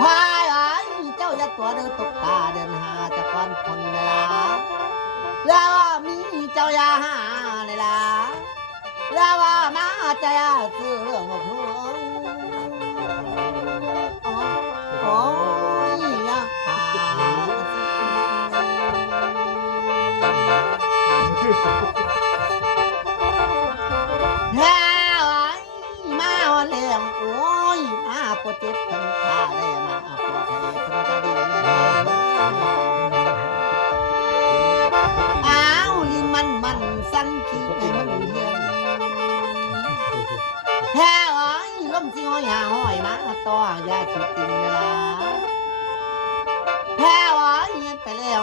พายไอ้เจ้าอย่าตัวเดินตกตาเดินหาจะก้อนคนเวลาแล้วว่ามีเจ้าอย่าหาเลยล่ะแล้วว่ามาจะซื้อเรื่องของหัวโอ้ยอย่าหาแล้วมาวันเลี้ยงโอ้ยมาโปรเจกต์ทำท่าได้มาโปรเจกต์ทำจะดีอ้าวลินมันสั้นขี้ให้มันเทียนแฮ่ไอ้ล้มสิห้อยหาห้อยมาต่อยาสุดตินเวลาแฮ่ไอ้ไปแล้ว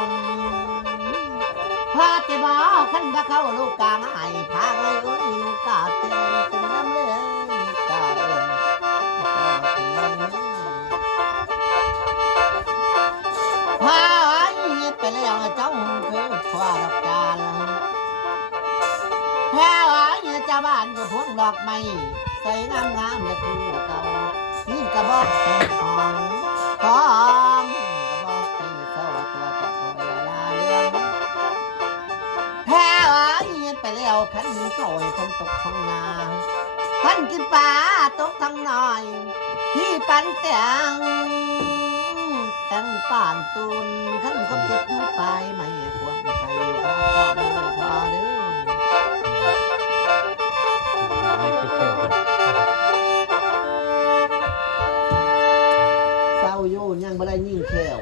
พาจะบอกขันพาเข้าลูกกาไอ้พาเลยโอ้ยลูกกาเต็มตึงน้ำเลยกาเต็มพาไอ้ไปแล้วเจ้าคือคว้าดอกจานแฮ่ไอ้เจ้าบ้านก็พวงดอกไม้ใส่งามๆและคู่เก่านี่กระบอกแต่ของกระบอกตีเศร้าตัวจะคอยลาเรื่องแพ้ไอ้ไปแล้วขันเข้าให้คนตกท้องนาขันกินปลาตกทั้งน้อยที่ปันเตียงแต่งป่านตุนขันก็เจ็บทุกไปไม่ควรใครว่าพอเด้อเศร้าโยนยังบ่ได้ยิ่งแขว